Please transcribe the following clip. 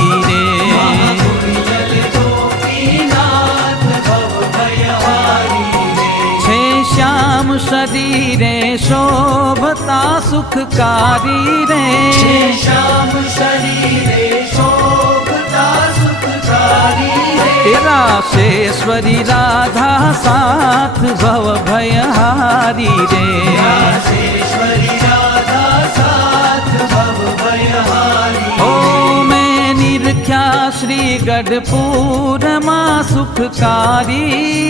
रे। छे श्याम शरीरे शोभता सुखकारी रे। श्याम शरीरे शोभता सुखकारी रे। तेरा शेश्वरी राधा साथ भव भयहारी रे। शेश्वरी राधा साथ भव भयहारी। ओ मैं निरख्या श्री गढ़पुर मां सुखकारी